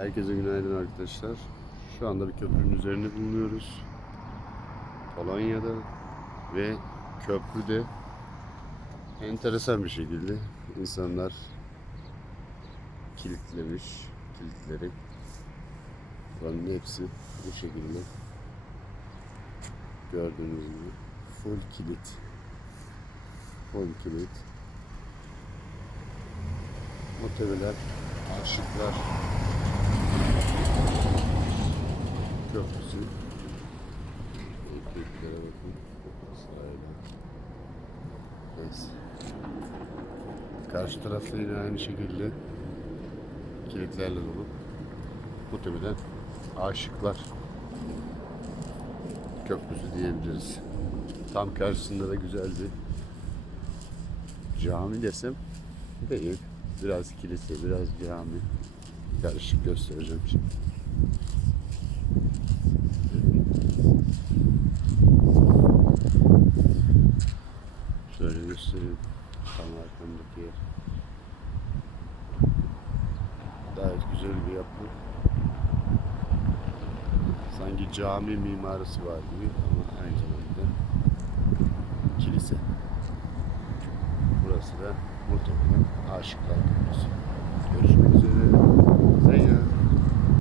Herkese günaydın arkadaşlar. Şu anda bir köprünün üzerinde bulunuyoruz. Polonya'da ve köprüde enteresan bir şekilde insanlar kilitlemiş kilitleri. Buranın hepsi bu şekilde. Gördüğünüz gibi full kilit. Full kilit. Muhtemelen aşıklar köprüsü. Ekmeklere bakın. Sırayla. Neyse. Karşı tarafta yine aynı şekilde kilitlerle dolu. Muhtemelen aşıklar köprüsü diyebiliriz. Tam karşısında da güzel bir cami desem değil. Biraz kilise, biraz cami. Karışık göstereceğim şimdi. Şöyle göstereyim. Tam arkamdaki yer. Gayet güzel bir yapı. Sanki cami mimarisi var gibi ama aynı zamanda kilise. Burası da muhtemelen Aşıklar Köprüsü. Görüşmek üzere.